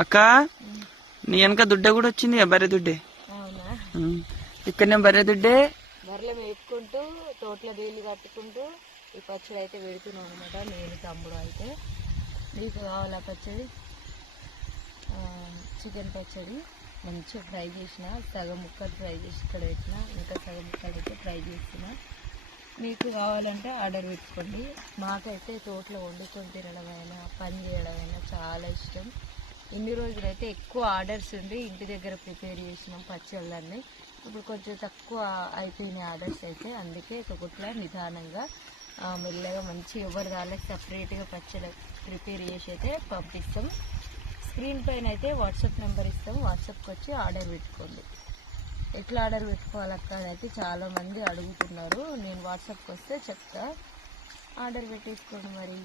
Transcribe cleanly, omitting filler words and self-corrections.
అక్క నీ వెనక దుడ్డే కూడా వచ్చింది బర్రె దుడ్డే. ఇక్కడ నేను బర్రె దుడ్డే బర్రెలు మేపుకుంటూ తోటలో నీళ్ళు కట్టుకుంటూ ఈ పచ్చడి అయితే పెడుతున్నాం అనమాట. నేను తమ్ముడు అయితే నీకు కావాలా పచ్చడి? చికెన్ పచ్చడి మంచిగా ఫ్రై చేసిన, సగం ముక్కలు ఫ్రై చేసి ఇక్కడ పెట్టిన, ఇంకా సగం ముక్కలు అయితే ఫ్రై చేసిన. మీకు కావాలంటే ఆర్డర్ పెట్టుకోండి. మాకైతే తోటలో వండుకొని తినడం అయినా పని చేయడం అయినా చాలా ఇష్టం. ఇన్ని రోజులైతే ఎక్కువ ఆర్డర్స్ ఉండి ఇంటి దగ్గర ప్రిపేర్ చేసినాం పచ్చళ్ళన్నీ. ఇప్పుడు కొంచెం తక్కువ అయిపోయినాయి ఆర్డర్స్ అయితే, అందుకే ఒకట్లా నిదానంగా మెల్లగా మంచి ఎవరి వాళ్ళకి సపరేట్గా పచ్చడి ప్రిపేర్ చేసి అయితే పంపిస్తాం. స్క్రీన్ పైన అయితే వాట్సాప్ నెంబర్ ఇస్తాం, వాట్సాప్కి వచ్చి ఆర్డర్ పెట్టుకోండి. ఎట్లా ఆర్డర్ పెట్టుకోవాలక్క అయితే చాలామంది అడుగుతున్నారు. నేను వాట్సాప్కి వస్తే చెప్తా, ఆర్డర్ పెట్టేసుకోండి మరి.